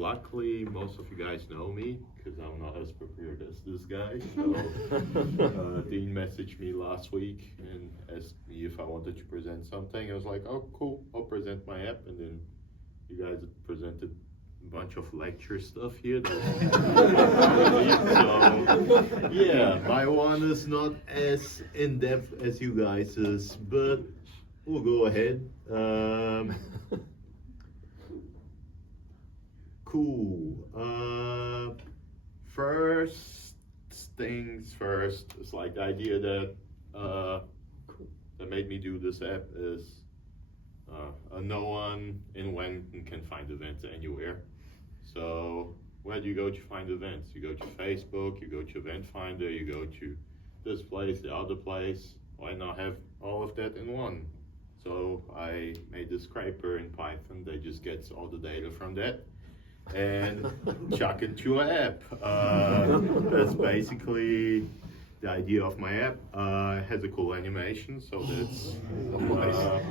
luckily, most of you guys know me because I'm not as prepared as this guy. So, Dean messaged me last week and asked me if I wanted to present something. I was like, oh, cool, I'll present my app. And then you guys presented a bunch of lecture stuff here. So, yeah, my one is not as in depth as you guys's, but we'll go ahead. Cool. First things first. It's like the idea that that made me do this app is no one in Wellington can find events anywhere. So where do you go to find events? You go to Facebook, you go to Event Finder, you go to this place, the other place. Why not have all of that in one? So I made this scraper in Python that just gets all the data from that and chuck into an app. That's basically the idea of my app. It has a cool animation, so that's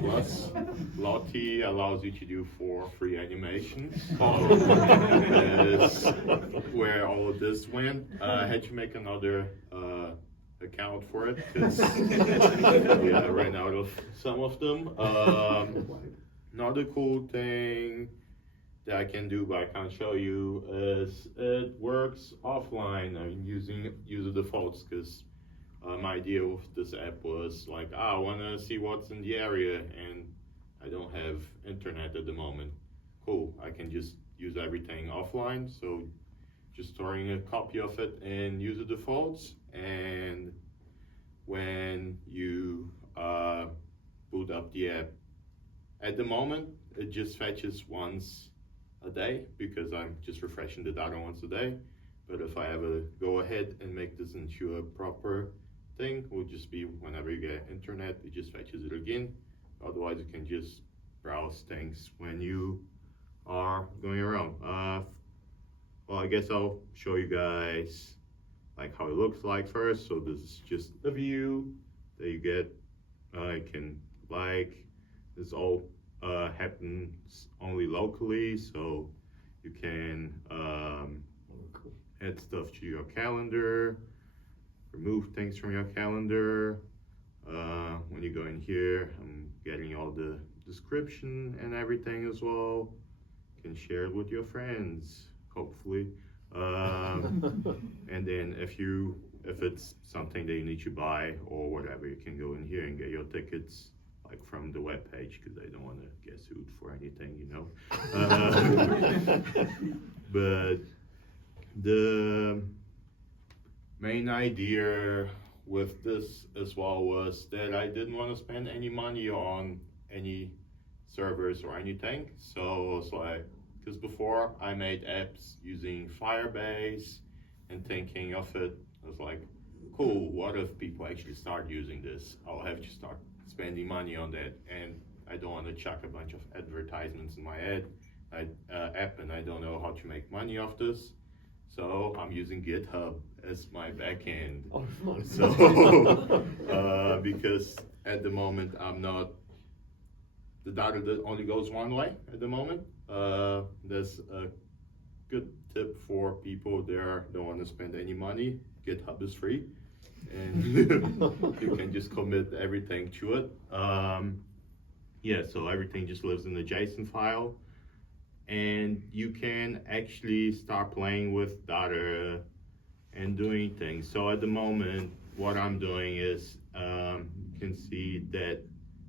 plus Lottie allows you to do 4 free animations. So that's where all of this went. I had to make another account for it because I ran out of some of them. Another cool thing that I can do but I can't show you is it works offline. I'm using user defaults because my idea with this app was like, I want to see what's in the area and I don't have internet at the moment. Cool, I can just use everything offline. So just storing a copy of it in user defaults, and when you boot up the app, at the moment it just fetches once a day because I'm just refreshing the data once a day. But if I ever go ahead and make this into a proper thing, it will just be whenever you get internet, it just fetches it again. Otherwise, you can just browse things when you are going around. Well, I guess I'll show you guys like how it looks like first. So this is just a view that you get. You can this all happens only locally, so you can add stuff to your calendar, remove things from your calendar. When you go in here, I'm getting all the description and everything as well. You can share it with your friends, hopefully. And then if it's something that you need to buy or whatever, you can go in here and get your tickets like from the web page because I don't want to get sued for anything, you know. But the main idea with this as well was that I didn't want to spend any money on any servers or anything. So it's like, because before I made apps using Firebase and thinking of it, I was like, cool, what if people actually start using this? I'll have to start spending money on that, and I don't want to chuck a bunch of advertisements in my app, and I don't know how to make money off this. So I'm using GitHub as my backend. Oh, so because at the moment the data that only goes one way at the moment. There's a good tip for people there don't want to spend any money. GitHub is free, and you can just commit everything to it. So everything just lives in the JSON file, and you can actually start playing with data and doing things. So at the moment, what I'm doing is you can see that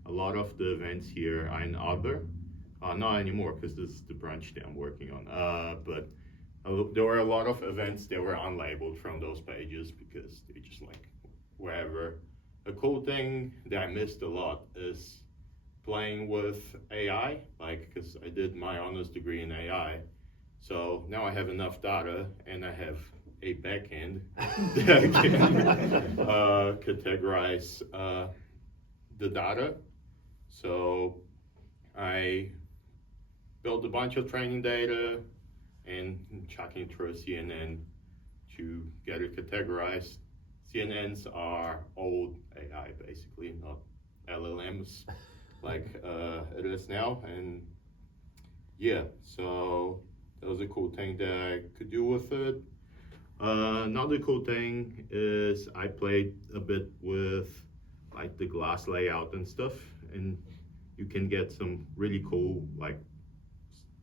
a lot of the events here are in other. Not anymore because this is the branch that I'm working on. But there were a lot of events that were unlabeled from those pages because they're just like wherever. A cool thing that I missed a lot is playing with AI, like because I did my honors degree in AI. So now I have enough data and I have a backend that I can categorize the data. So I built a bunch of training data and chucking through a CNN to get it categorized. CNNs are old AI basically, not LLMs like it is now. And yeah, so that was a cool thing that I could do with it. Another cool thing is I played a bit with like the glass layout and stuff, and you can get some really cool, like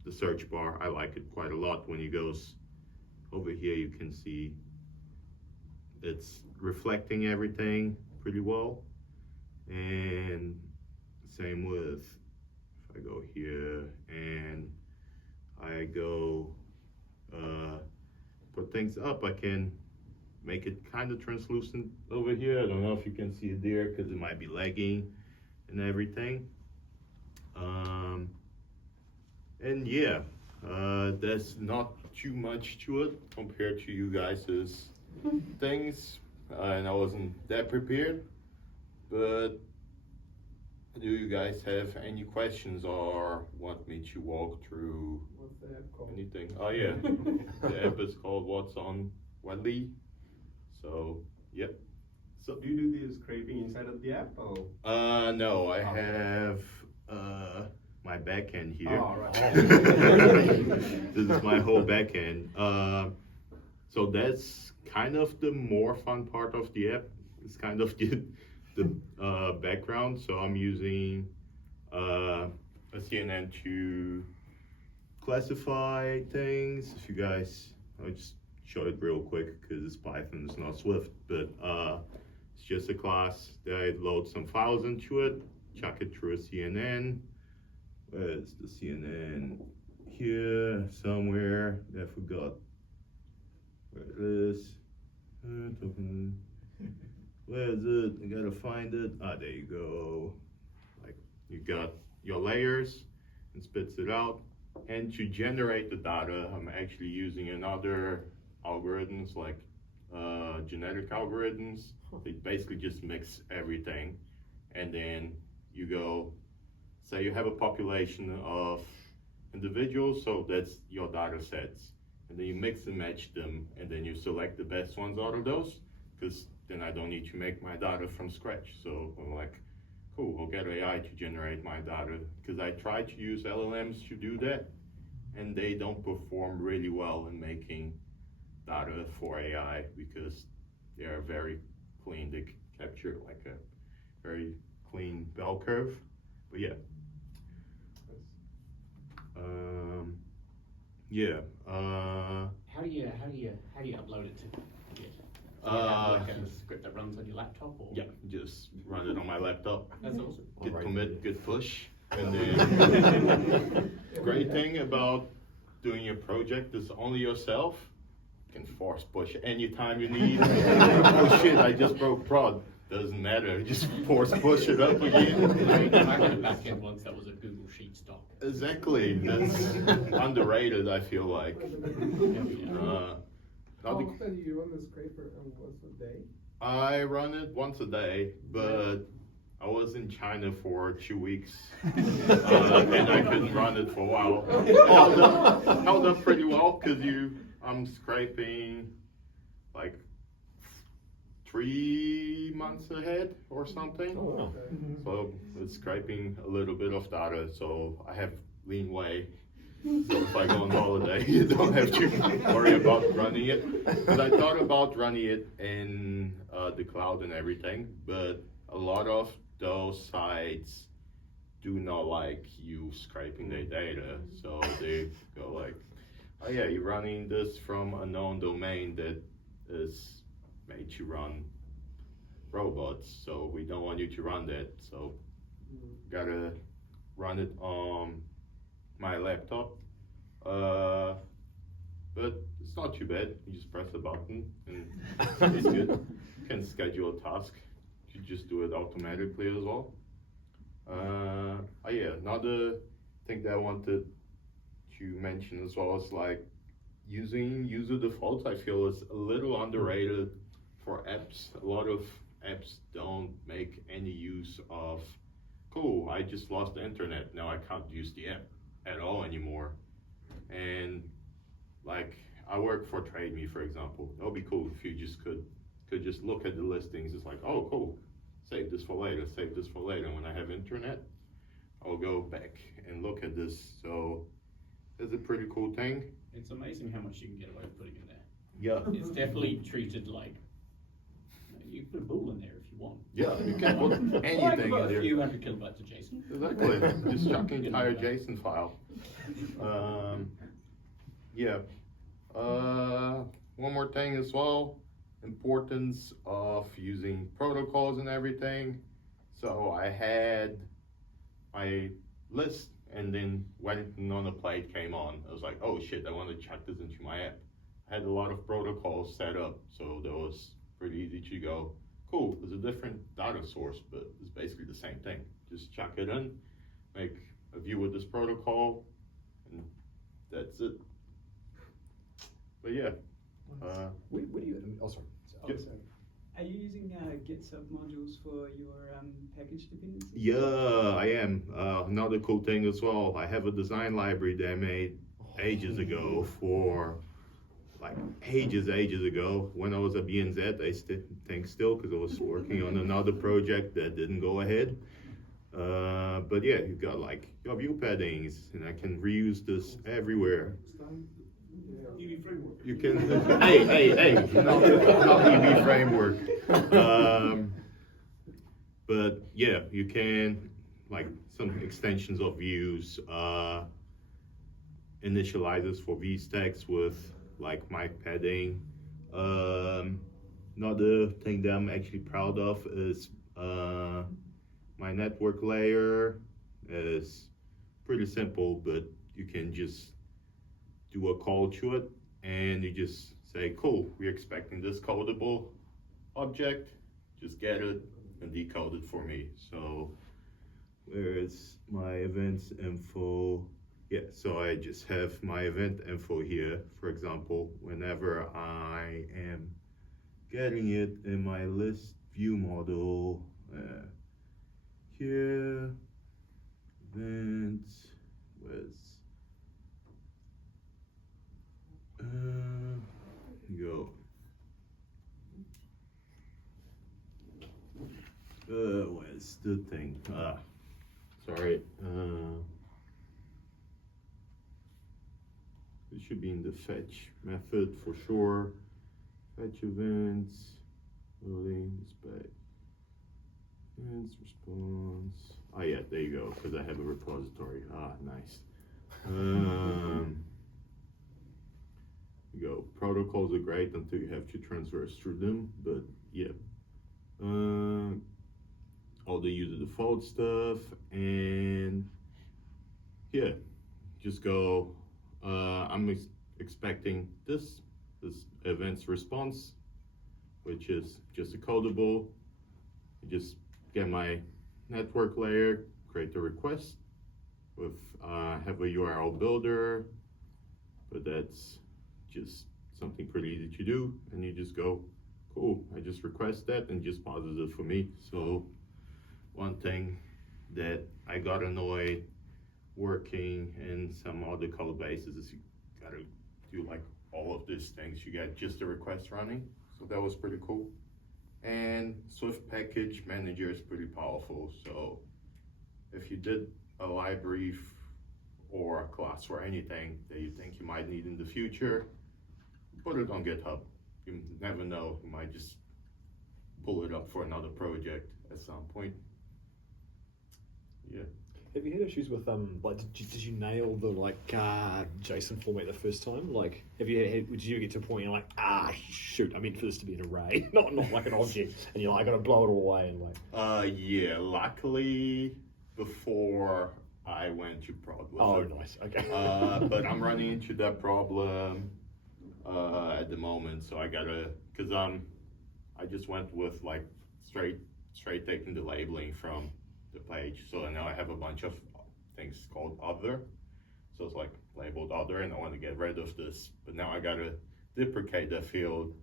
the search bar. I like it quite a lot. When it goes over here, you can see it's reflecting everything pretty well. And same with, if I go here and I go put things up, I can make it kind of translucent over here. I don't know if you can see it there because it might be lagging and everything. And yeah, there's not too much to it compared to you guys' things, and I wasn't that prepared. But do you guys have any questions or want me to walk through What's the app called? anything? Oh yeah, the app is called What's on Welly. So, yep. So do you do the scraping inside of the app? Or? No, I have my backend here. Oh, right. This is my whole backend. So that's kind of the more fun part of the app. It's kind of the background. So I'm using a CNN to classify things. If you guys, I'll just show it real quick because it's Python, it's not Swift, but it's just a class that I load some files into it, chuck it through a CNN. Where's the CNN? Here, somewhere. I forgot where it is. Where is it? I gotta find it. Ah, there you go. Like, you got your layers and spits it out. And to generate the data, I'm actually using another algorithms like genetic algorithms. They basically just mix everything, and then you go, say you have a population of individuals, so that's your data sets, and then you mix and match them, and then you select the best ones out of those, because then I don't need to make my data from scratch. So I'm like, cool, I'll get AI to generate my data, because I try to use LLMs to do that, and they don't perform really well in making data for AI because they are very clean. They capture like a very clean bell curve. But yeah. Yeah. How do you upload it to Git? Do you have like a script that runs on your laptop? Or? Yeah, just run it on my laptop. That's awesome. Git commit, git push. And then great thing about doing a project is only yourself. You can force push anytime you need. Oh shit, I just broke prod. Doesn't matter, just force push it up again. I had a backend once that was a Google Sheets doc. Exactly, that's underrated, I feel like. How often do you run the scraper and once a day? I run it once a day, but I was in China for 2 weeks, and I couldn't run it for a while. It held up pretty well because I'm scraping like 3 months ahead or something. Oh, okay. So it's scraping a little bit of data, so I have lean way. So if I go on holiday, you don't have to worry about running it. Because I thought about running it in the cloud and everything, but a lot of those sites do not like you scraping their data. So they go like, oh yeah, you're running this from a known domain that is made to run robots. So we don't want you to run that. So gotta run it on my laptop. But it's not too bad. You just press a button and it's good. You can schedule a task. You just do it automatically as well. Oh yeah, another thing that I wanted to mention as well is like using user defaults. I feel is a little underrated for apps. A lot of apps don't make any use of, cool, I just lost the internet, now I can't use the app at all anymore. And like I work for Trade Me, for example. That would be cool if you just could just look at the listings. It's like, oh cool, save this for later, save this for later. When I have internet, I'll go back and look at this. So it's a pretty cool thing. It's amazing how much you can get away with putting in there. Yeah. It's definitely treated like, you can put a ball in there if you want. Yeah, you can put anything in A there. few hundred kilobytes of JSON. Exactly. Just chuck an entire JSON file. Yeah. One more thing as well. Importance of using protocols and everything. So I had my list, and then Wellington on the plate came on. I was like, oh shit, I want to chuck this into my app. I had a lot of protocols set up, so that was pretty easy to go, cool, it's a different data source, but it's basically the same thing. Just chuck it in, make a view with this protocol, and that's it. But yeah. Where do you? Oh, sorry. Yep. Are you using Git submodules for your package dependencies? Yeah, I am. Another cool thing as well, I have a design library that I made ages ago for, like ages ago, when I was at BNZ, I think still, because I was working on another project that didn't go ahead. But yeah, you've got like your view paddings, and I can reuse this everywhere. EV framework. You can, hey, not EV framework. But yeah, you can, like some extensions of views, initializers for VStacks with like my padding. Another thing that I'm actually proud of is my network layer is pretty simple, but you can just do a call to it, and you just say, cool, we're expecting this codable object, just get it and decode it for me. So where's my events info? Yeah, so I just have my event info here. For example, whenever I am getting it in my list view model, here, events, where's, go. Where's the thing? Sorry. It should be in the fetch method for sure. Fetch events, loading, display, events, response. Oh yeah, there you go, because I have a repository. Ah, nice. You go, protocols are great until you have to transverse through them, but yeah. All the user default stuff, and yeah, just go, I'm expecting this events response, which is just a codable. I just get my network layer, create a request with, have a URL builder, but that's just something pretty easy to do, and you just go, cool, I just request that and just pauses it for me. So one thing that I got annoyed working in some other code bases is you gotta do like all of these things. You got just a request running, so that was pretty cool. And Swift Package Manager is pretty powerful, so if you did a library or a class or anything that you think you might need in the future, put it on GitHub. You never know, you might just pull it up for another project at some point. Yeah. Have you had issues with like did you nail the like JSON format the first time? Like did you get to a point you're like, shoot, I meant for this to be an array, not like an object, and you're like, I gotta blow it all away and like. Yeah, luckily before I went to prod with Oh, it. nice. Okay. But I'm running into that problem at the moment, so I gotta, cause I just went with like straight taking the labeling from the page. So now I have a bunch of things called other. So it's like labeled other, and I want to get rid of this, but now I gotta deprecate that field.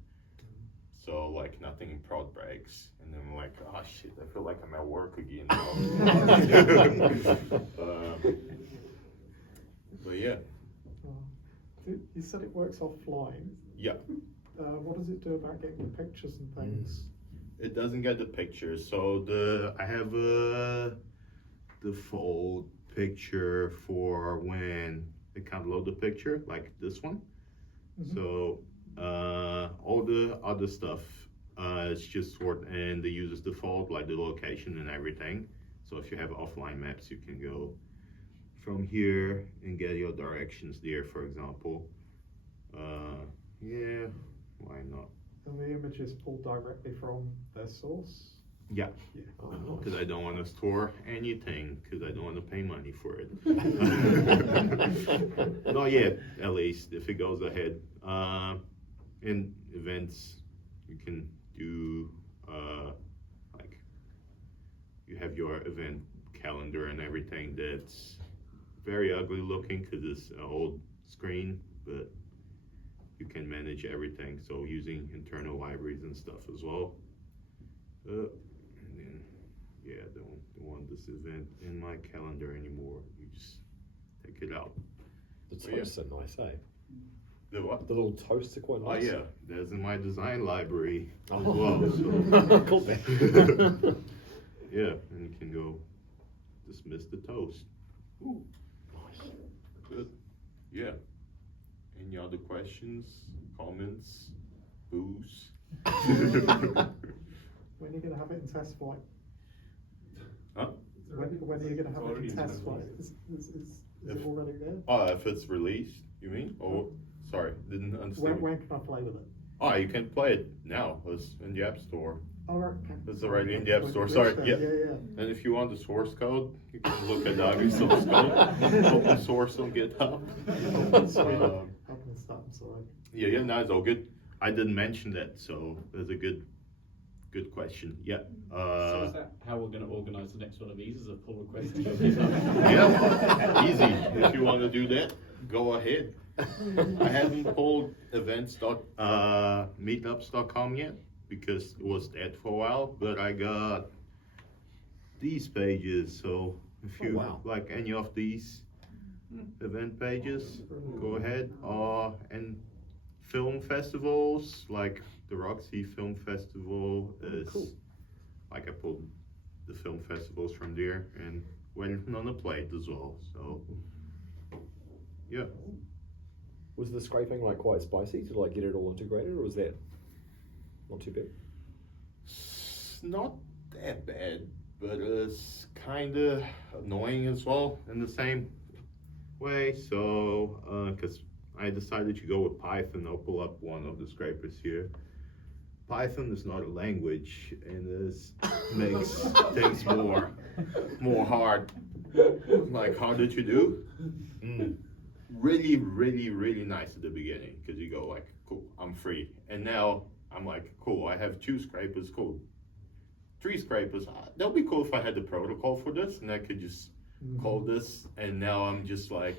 So like nothing in prod breaks, and then I'm like, oh shit, I feel like I'm at work again. But yeah. You said it works offline. Yeah. What does it do about getting the pictures and things? It doesn't get the pictures. So I have a default picture for when it can't load the picture like this one. Mhm. So all the other stuff is just stored in the user's default, like the location and everything. So if you have offline maps, you can go from here and get your directions there, for example. Yeah, why not? And the image is pulled directly from their source. Yeah, Oh, nice. because I don't want to store anything, because I don't want to pay money for it. Not yet, at least, if it goes ahead. In events, you can do, like, you have your event calendar and everything that's very ugly looking, because it's an old screen, but you can manage everything, so using internal libraries and stuff as well. And then, yeah, don't want this event in my calendar anymore. You just take it out. The Oh, yeah. toasts are nice, eh? The what? The little toasts are quite Oh nice. yeah, that's in my design library as Oh. well. So. Cool, man. Yeah, and you can go dismiss the toast. Ooh, Nice. good. Yeah. Any other questions, comments, boos? When are you going to have it in test flight? Huh? When are you going to have it Already in in test test flight? flight. Is If- it already there? Oh, if it's released, you mean? Oh, sorry, didn't understand. When can I play with it? Oh, you can play it now. It's in the App Store. Oh, right, okay. It's already in the App When Store, it sorry, reaches yeah. there, yeah. And if you want the source code, you can look at the source code, open source on GitHub. Sweet. Um, I can stop, I'm sorry. Yeah, no, it's all good. I didn't mention that, so that's a good question. Yeah. So is that how we're going to organise the next one of these? As a pull request to your GitHub? Yeah, easy. If you want to do that, go ahead. I haven't pulled meetups.com yet because it was dead for a while, but I got these pages. So if you wow. like any of these event pages, go ahead. And film festivals, like the Roxy Film Festival is, cool. like I pulled the film festivals from there and Wellington on the plate as well. So yeah. Was the scraping like quite spicy to like get it all integrated, or was that not too bad? It's not that bad, but it's kind of annoying as well in the same way. So, because I decided to go with Python, I'll pull up one of the scrapers here. Python is not a language, and this makes things more hard. Like, how did you do? Really, really, really nice at the beginning, because you go like, cool, I'm free. And now I'm like, cool, I have 2 scrapers, cool. 3 scrapers, that'd be cool if I had the protocol for this, and I could just call this, and now I'm just like,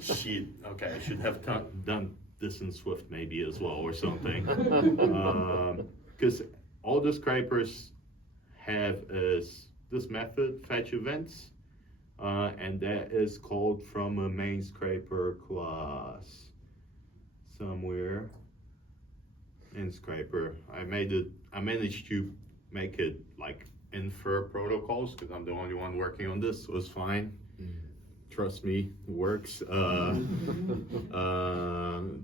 shit, okay, I should have done this in Swift maybe as well or something. Because all the scrapers have is this method, fetch events, and that is called from a main scraper class somewhere in scraper. I managed to make it like infer protocols because I'm the only one working on this, so it's fine. Trust me, it works.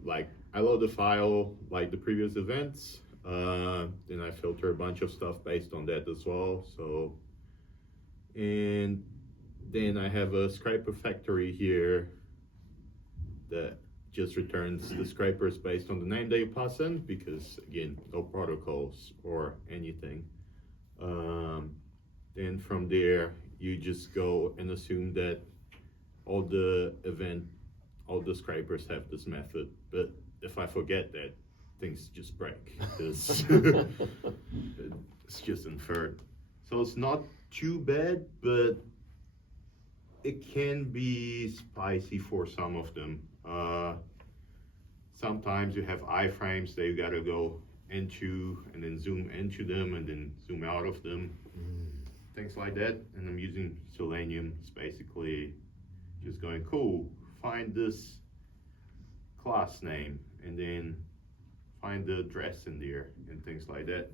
Like I load the file like the previous events, then I filter a bunch of stuff based on that as well. So, and then I have a scraper factory here that just returns the scrapers based on the name they pass in, because again, no protocols or anything. Then from there, you just go and assume that all the scrapers have this method. But if I forget that, things just break. It's just inferred. So it's not too bad, but it can be spicy for some of them. Sometimes you have iframes that you gotta go into and then zoom into them and then zoom out of them. Things like that. And I'm using Selenium. It's basically just going, cool, find this class name and then find the address in there and things like that.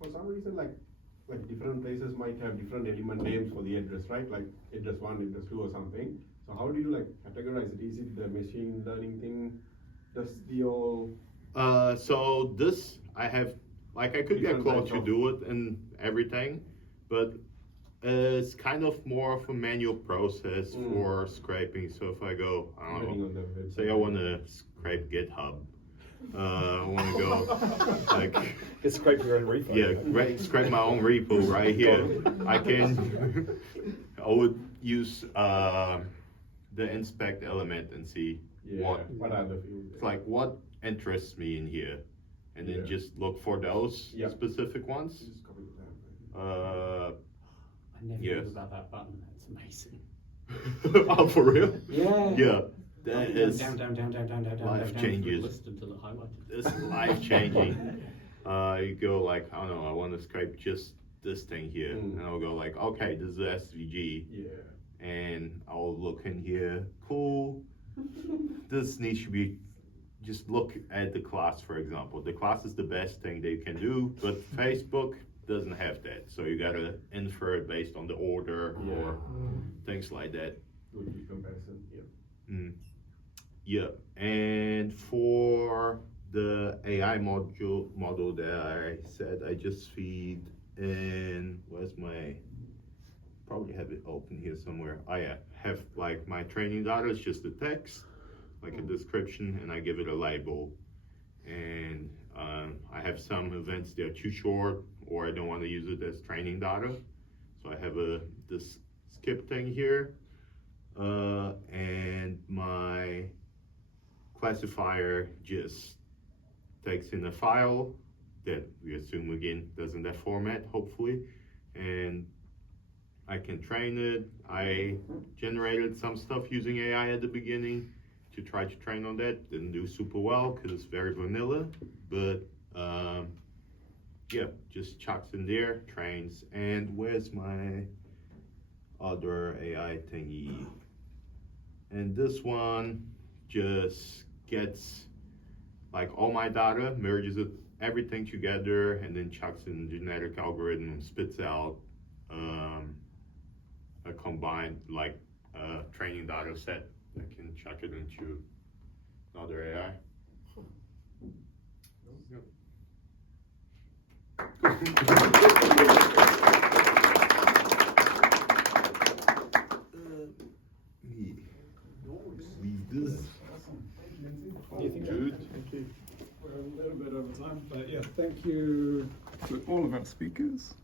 For some reason, like like different places might have different element names for the address, right? Like address 1, address 2 or something. So how do you like categorize it? Is it the machine learning thing? Does the all So this I have, like I could get Different Claude types to of- do it and everything, but it's kind of more of a manual process for scraping. So if I go, I don't depending know, on the website? say I want to scrape GitHub, I want to go like. Just scrape your own repo. Yeah, scrape my own repo right here. I can. I would use the inspect element and see What are the fields? it's like what interests me in here, and then Yeah. just look for those Yeah. specific ones. Just copy that. I never Yes. knew about that button. That's amazing. Oh, for real? Yeah. Yeah, that is down, life down, changes. List until it highlighted. It's life changing. You go like, I don't know, I want to scrape just this thing here, and I'll go like, okay, this is SVG. Yeah. And I'll look in here, cool. This needs to be, just look at the class, for example. The class is the best thing they can do, but Facebook doesn't have that. So you gotta infer it based on the order or things like that. Good comparison. Yeah. Yeah, and for the AI model that I said, I just feed in, where's my, probably have it open here somewhere. I have like my training data, it's just the text, like a description, and I give it a label. And I have some events that are too short, or I don't want to use it as training data. So I have this skip thing here, and my classifier just takes in a file that we assume again doesn't have format, hopefully, and I can train it. I generated some stuff using AI at the beginning to try to train on that. Didn't do super well because it's very vanilla, but yeah, just chucks in there, trains. And where's my other AI thingy? And this one just gets like all my data, merges it everything together, and then chucks in genetic algorithm and spits out a combined like training data set that can chuck it into another AI. Leave this. Good. Thank you. We're a little bit over time, but yeah, thank you to all of our speakers.